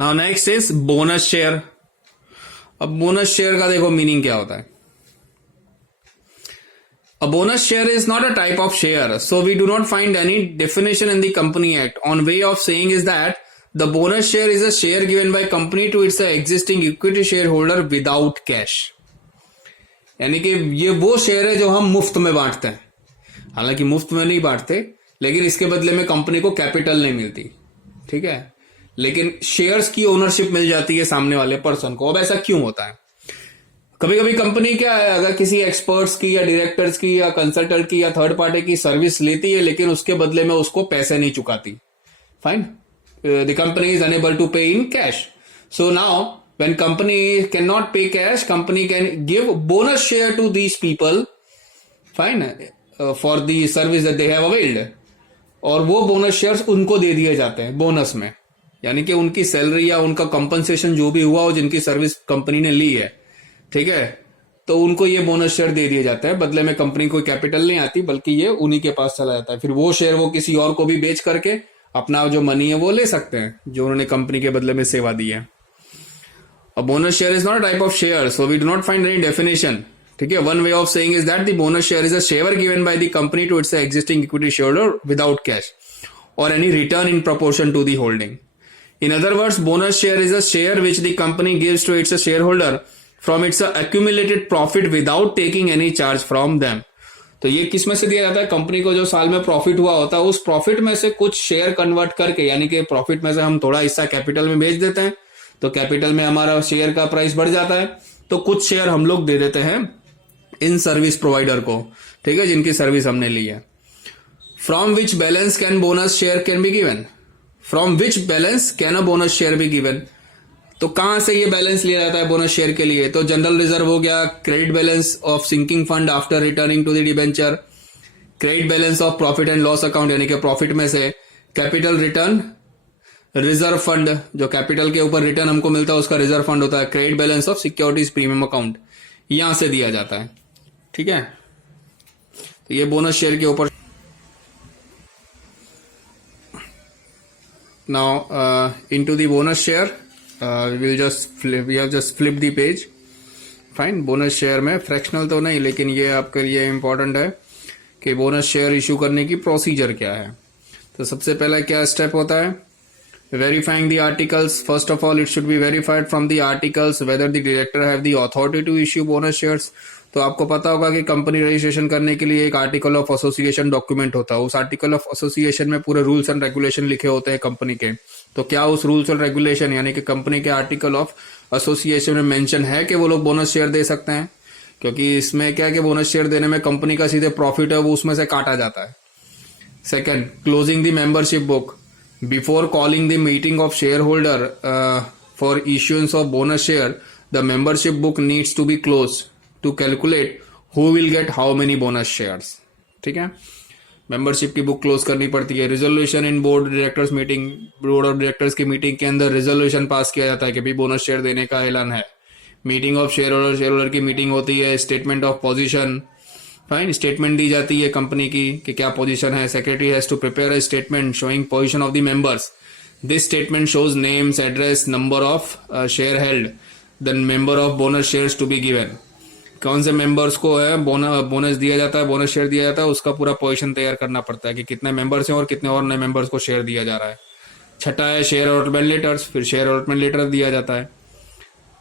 Now next is bonus share. अब bonus share का देखो मीनिंग क्या होता है। A bonus share is not a type of share, so we do not find any definition in the Company Act. On way of saying is that the bonus share is a share given by company to its existing equity shareholder without cash. यानी कि ये वो share है जो हम मुफ्त में बांटते हैं, हालांकि मुफ्त में नहीं बांटते, लेकिन इसके बदले में कंपनी को कैपिटल नहीं मिलती, ठीक है, लेकिन शेयर्स की ओनरशिप मिल जाती है सामने वाले पर्सन को। अब ऐसा क्यों होता है? कभी कभी कंपनी क्या है, अगर किसी एक्सपर्ट्स की या डायरेक्टर्स की या कंसल्टेंट की या थर्ड पार्टी की सर्विस लेती है, लेकिन उसके बदले में उसको पैसे नहीं चुकाती। Fine, the company is unable to pay in cash. So now when company can not pay cash, company can give bonus share to these people, fine, for the service that they have availed, और वो bonus shares उनको दे दिए जाते हैं bonus में, यानी कि उनकी सैलरी या उनका कंपनसेशन जो भी हुआ हो जिनकी सर्विस कंपनी ने ली है, ठीक है, तो उनको ये बोनस शेयर दे दिए जाते हैं। बदले में कंपनी कोई कैपिटल नहीं आती, बल्कि ये उन्हीं के पास चला जाता है। फिर वो शेयर वो किसी और को भी बेच करके अपना जो मनी है वो ले सकते हैं जो उन्होंने कंपनी के बदले में सेवा दी है। A bonus share is not a type of share, so we do not find any definition, ठीक है। One way of saying is that the bonus share is a share given by the company to its existing equity shareholder without cash और any return in proportion to the holding. In other words, bonus share is a share which the company gives to its shareholder from its accumulated profit without taking any charge from them. तो ये किस में से दिया जाता है? Company को जो साल में प्रॉफिट हुआ होता है उस प्रॉफिट में से कुछ शेयर कन्वर्ट करके, यानी कि प्रॉफिट में से हम थोड़ा हिस्सा कैपिटल में बेच देते हैं, तो कैपिटल में हमारा शेयर का प्राइस बढ़ जाता है, तो कुछ शेयर हम लोग दे देते हैं इन सर्विस प्रोवाइडर को, ठीक है, जिनकी सर्विस हमने ली है। From which balance can bonus share can be given? From which balance can a bonus share be given? तो कहां से ये बैलेंस लिया जाता है बोनस शेयर के लिए? तो जनरल रिजर्व हो गया, credit balance of sinking fund after returning to the debenture, credit balance of profit and loss account, यानी कि प्रॉफिट में से कैपिटल रिटर्न, रिजर्व फंड, जो कैपिटल के ऊपर रिटर्न हमको मिलता है उसका रिजर्व फंड होता है, credit balance of securities premium account, यहां से दिया जाता है, ठीक है। तो ये बोनस शेयर के ऊपर। Now into the bonus share, we have just flipped the page. Fine, bonus share में फ्रैक्शनल तो नहीं, लेकिन ये आपके लिए इम्पोर्टेंट है कि बोनस शेयर इशू करने की प्रोसीजर क्या है। तो सबसे पहला क्या स्टेप होता है? Verifying the articles. First of all it should be verified from the articles whether the director have the authority to issue bonus shares. तो आपको पता होगा कि कंपनी रजिस्ट्रेशन करने के लिए एक आर्टिकल ऑफ एसोसिएशन डॉक्यूमेंट होता है। उस आर्टिकल ऑफ एसोसिएशन में पूरे रूल्स एंड रेगुलेशन लिखे होते हैं कंपनी के। तो क्या उस रूल्स एंड रेगुलेशन यानी कि कंपनी के आर्टिकल ऑफ एसोसिएशन में मेंशन है कि वो लोग बोनस शेयर दे सकते हैं? क्योंकि इसमें क्या है कि बोनस शेयर देने में कंपनी का सीधे प्रॉफिट है वो उसमें से काटा जाता है। Second, closing the membership book before calling the meeting of share holder for issuance of bonus share, the membership book needs to be close to calculate who will get how many bonus shares, ठीक है। Membership की book close करनी पड़ती है। Resolution in board directors meeting, board of directors की meeting के अंदर resolution pass किया जाता है कि भी बोनस शेयर देने का ऐलान है। मीटिंग ऑफ शेयर होल्डर की मीटिंग होती है। Statement of position, fine, statement दी जाती है कंपनी की कि क्या पोजीशन है। Secretary has to prepare a statement showing position of the members. This statement shows names, address, number of share held, the member of bonus shares to be given. कौन से members को है bonus दिया जाता है, bonus share दिया जाता है, उसका पूरा पोजीशन तैयार करना पड़ता है कि कितने मेंबर्स हैं और कितने और नए मेंबर्स को शेयर दिया जा रहा है। छठा है शेयर अलॉटमेंट लेटर्स, फिर शेयर अलॉटमेंट लेटर दिया जाता है।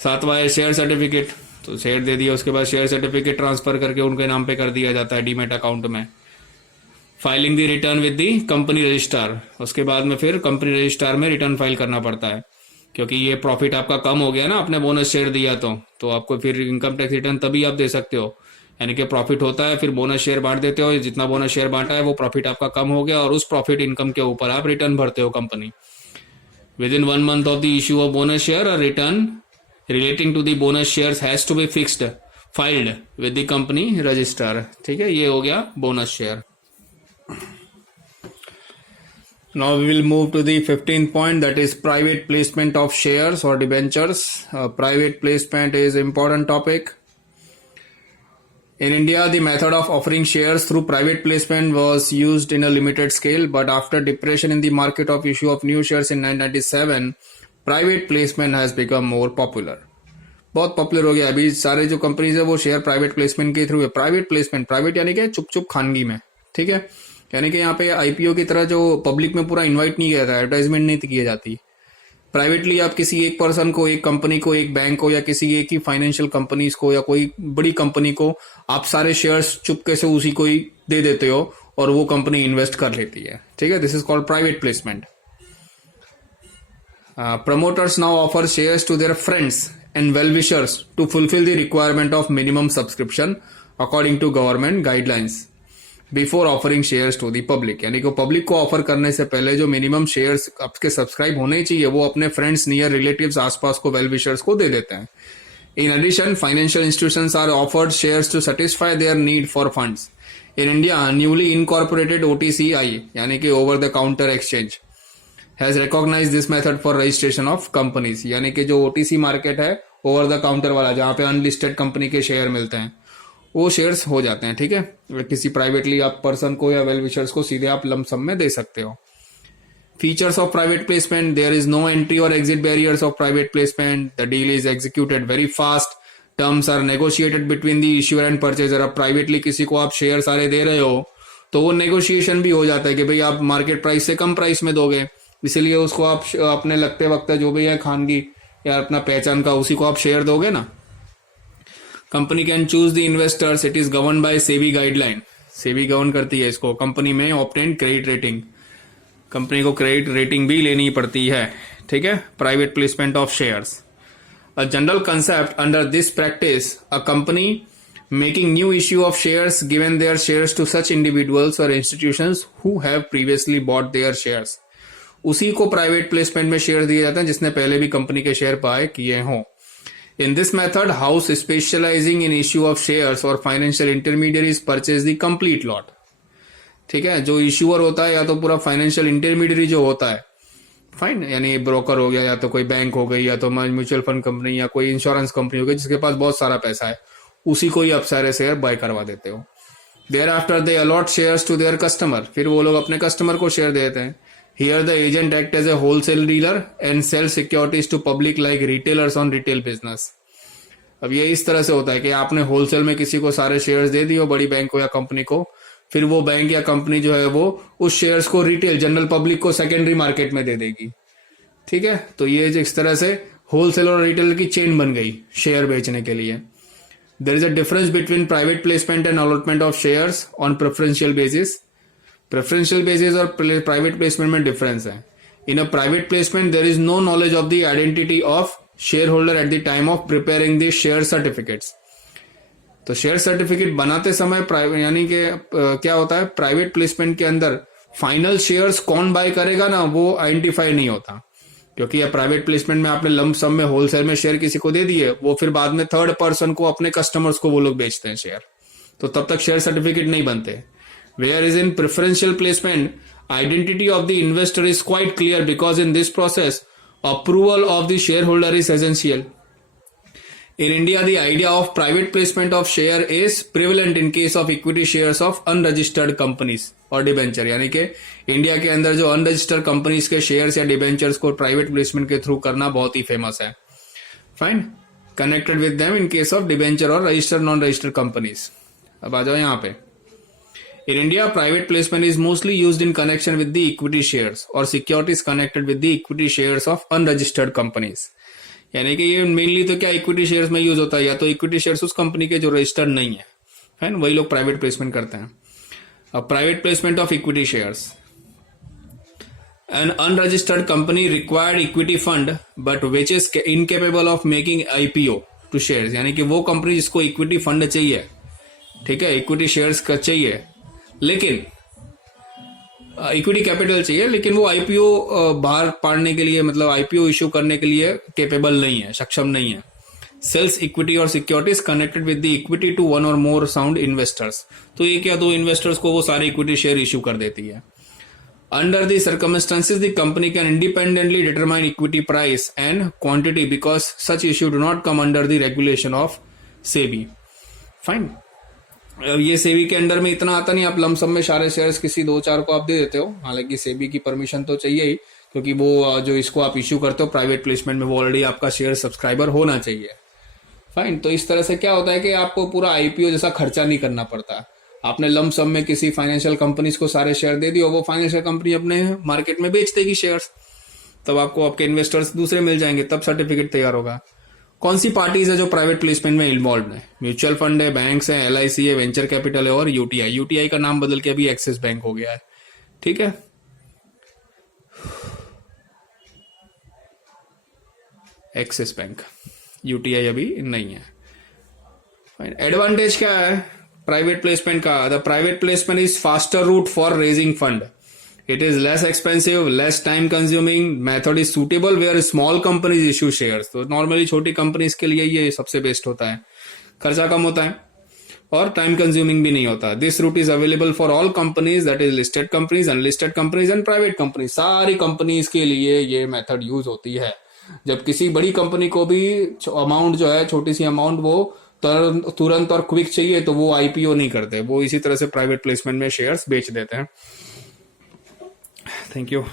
सातवां है शेयर सर्टिफिकेट, तो शेयर दे दिया, उसके बाद शेयर सर्टिफिकेट ट्रांसफर करके उनके नाम पे कर दिया जाता है डीमेट अकाउंट में। Filing the return with the company registrar, उसके बाद में फिर कंपनी रजिस्ट्रार में रिटर्न फाइल करना पड़ता है, क्योंकि ये प्रॉफिट आपका कम हो गया ना, आपने बोनस शेयर दिया तो आपको फिर इनकम टैक्स रिटर्न तभी आप दे सकते हो। यानी कि प्रॉफिट होता है, फिर बोनस शेयर बांट देते हो, जितना बोनस शेयर बांटा है वो प्रॉफिट आपका कम हो गया और उस प्रॉफिट इनकम के ऊपर आप रिटर्न भरते हो company. Within 1 month of the issue of bonus share, a return relating to the bonus shares has to be fixed filed with the company registrar, ठीक है। ये हो गया bonus share. Now we will move to the 15th point, that is private placement of shares or debentures. Private placement is important topic. In India, the method of offering shares through private placement was used in a limited scale, but after depression in the market of issue of new shares in 1997, private placement has become more popular, बहुत popular हो गया अभी। सारे जो companies है वो share private placement के through है। प्राइवेट प्लेसमेंट, प्राइवेट यानी कि चुप चुप खानगी में, ठीक है, यानी कि यहाँ पे आईपीओ की तरह जो पब्लिक में पूरा इन्वाइट नहीं किया जाता, एडवर्टाइजमेंट नहीं की जाती। प्राइवेटली आप किसी एक पर्सन को, एक कंपनी को, एक बैंक को, या किसी एक ही फाइनेंशियल कंपनीज को, या कोई बड़ी कंपनी को आप सारे शेयर्स चुपके से उसी को ही दे देते हो और वो कंपनी इन्वेस्ट कर लेती है, ठीक है। This is called private placement. Promoters now offer shares to their friends and well-wishers to fulfill the requirement of minimum subscription according to government guidelines before offering shares to the public। यानी कि public को offer करने से पहले जो minimum shares आपके subscribe होने चाहिए वो अपने फ्रेंड्स, नियर रिलेटिव्स, आसपास को, वेल विशर्स को दे देते हैं। In addition, financial institutions are offered shares to satisfy their need for funds. In India, newly incorporated OTCI यानी कि over the counter exchange has recognized this method for registration of companies। यानी कि जो OTC market है, over the counter वाला, जहां पे unlisted company के शेयर मिलते हैं, वो शेयर्स हो जाते हैं, ठीक है। किसी प्राइवेटली आप पर्सन को या वेल विशर्स को सीधे आप लमसम में दे सकते हो। Features of private placement, there is no entry और exit barriers of private placement, the deal is executed very fast, terms are negotiated between the issuer and purchaser. अब प्राइवेटली किसी को आप शेयर सारे दे रहे हो तो वो नेगोशिएशन भी हो जाता है कि भाई आप मार्केट प्राइस से कम प्राइस में दोगे, इसीलिए उसको आप अपने लगते वक्त जो भी है खानगी या अपना पहचान का, उसी को आप शेयर दोगे ना। Company can choose the investors, it is govern by SEBI guideline. SEBI govern करती है इसको। कंपनी में ऑब्टेन क्रेडिट रेटिंग, कंपनी को क्रेडिट रेटिंग भी लेनी पड़ती है, ठीक है। Private placement of shares, a general concept under this practice, a company making new issue of shares given their shares to such individuals और institutions who have previously bought their shares. उसी को private placement में share दिए जाते हैं जिसने पहले भी कंपनी के शेयर बाय किए हों। In this method, house specialising in issue of shares और financial intermediaries purchase the complete lot, ठीक है। जो इश्यूअर होता है या तो पूरा फाइनेंशियल इंटरमीडियरी जो होता है, फाइन, यानी ब्रोकर हो गया, या तो कोई बैंक हो गई, या तो म्यूचुअल फंड कंपनी, या कोई इंश्योरेंस कंपनी हो गई जिसके पास बहुत सारा पैसा है, उसी को ही आप सारे शेयर बाय करवा देते हो। Thereafter they allot shares to their customer, फिर वो लोग अपने कस्टमर को शेयर देते हैं। Here the agent act as a wholesale dealer and sell securities to public like retailers on retail business। अब ये इस तरह से होता है कि आपने होलसेल में किसी को सारे शेयर्स दे दिए, बड़ी बैंक को या कंपनी को, फिर वो बैंक या कंपनी जो है वो उस शेयर्स को रिटेल जनरल पब्लिक को सेकेंडरी मार्केट में दे देगी, ठीक है। तो ये इस तरह से होलसेल और रिटेल की चेन बन गई शेयर बेचने के लिए। There is a difference between private placement and allotment of shares on preferential basis. Preferential basis और प्राइवेट प्लेसमेंट में डिफरेंस है। In a private placement there is no knowledge of the identity of share holder at the time of preparing the share certificates. तो share certificate बनाते समय यानी कि क्या होता है, प्राइवेट प्लेसमेंट के अंदर फाइनल शेयर्स कौन बाय करेगा ना, वो आइडेंटिफाई नहीं होता, क्योंकि प्राइवेट प्लेसमेंट में आपने लंप सम में होलसेल में शेयर किसी को दे दिए, वो फिर बाद में थर्ड पर्सन को, अपने कस्टमर्स को वो लोग बेचते हैं शेयर, तो तब तक शेयर सर्टिफिकेट नहीं बनते। Whereas in preferential placement, identity of the investor is quite clear because in this process, approval of the shareholder is essential. In India, the idea of private placement of share is prevalent in case of equity shares of unregistered companies और debenture, यानी कि India के अंदर जो unregistered companies के shares या debentures को private placement के थ्रू करना बहुत ही फेमस है। Fine, connected with them in case of debenture और रजिस्टर्ड नॉन रजिस्टर्ड कंपनीज। अब आ जाओ यहाँ पे। In India, private placement is mostly used in connection with the equity shares or securities connected with the equity shares of unregistered companies। यानी कि ये mainly तो क्या इक्विटी शेयर्स में यूज होता है, या तो इक्विटी शेयर्स उस कंपनी के जो रजिस्टर्ड नहीं है, वही लोग प्राइवेट प्लेसमेंट करते हैं। अब private placement of equity shares, an unregistered company required equity fund but which is incapable of making IPO to shares, यानी कि वो कंपनी जिसको इक्विटी फंड चाहिए, ठीक है, इक्विटी शेयर्स का चाहिए, लेकिन इक्विटी कैपिटल चाहिए, लेकिन वो आईपीओ बाहर पाड़ने के लिए, मतलब आईपीओ इश्यू करने के लिए कैपेबल नहीं है, सक्षम नहीं है। Sells equity or securities connected with the equity to one or more sound investors, तो एक या दो इन्वेस्टर्स को वो सारे इक्विटी शेयर इश्यू कर देती है। Under the circumstances the company can independently determine equity price and quantity because such issue do not come under the regulation of SEBI. Fine, ये सेबी के अंडर में इतना आता नहीं, आप लमसम में सारे शेयर्स किसी दो चार को आप दे देते हो, हालांकि सेबी की परमिशन तो चाहिए ही, क्योंकि वो जो इसको आप इश्यू करते हो प्राइवेट प्लेसमेंट में, वो ऑलरेडी आपका शेयर सब्सक्राइबर होना चाहिए। फाइन। तो इस तरह से क्या होता है कि आपको पूरा आईपीओ जैसा खर्चा नहीं करना पड़ता। आपने लम सम में किसी फाइनेंशियल कंपनीज को सारे शेयर दे दिए और वो फाइनेंशियल कंपनी अपने मार्केट में बेच देगी शेयर्स, तब आपको आपके इन्वेस्टर्स दूसरे मिल जाएंगे, तब सर्टिफिकेट तैयार होगा। कौन सी पार्टीज है जो प्राइवेट प्लेसमेंट में इन्वॉल्व है? म्यूचुअल फंड है, बैंक्स है, एलआईसी है, वेंचर कैपिटल है और यूटीआई। यूटीआई का नाम बदल के अभी एक्सिस बैंक हो गया है। ठीक है, एक्सिस बैंक, यूटीआई अभी नहीं है। एडवांटेज क्या है प्राइवेट प्लेसमेंट का? The private placement is faster route for raising fund. It is less expensive, less time consuming. Method is suitable where small companies issue shares. तो नॉर्मली छोटी companies के लिए ये सबसे बेस्ट होता है। खर्चा कम होता है और टाइम कंज्यूमिंग भी नहीं होता। This route is available for all companies, that is listed companies, unlisted companies and private companies. सारी कंपनीज के लिए ये मेथड यूज होती है। जब किसी बड़ी कंपनी को भी अमाउंट जो है, छोटी सी अमाउंट, वो तुरंत और क्विक चाहिए, तो वो आईपीओ नहीं करते, वो इसी तरह से प्राइवेट प्लेसमेंट में शेयर्स बेच देते हैं। Thank you.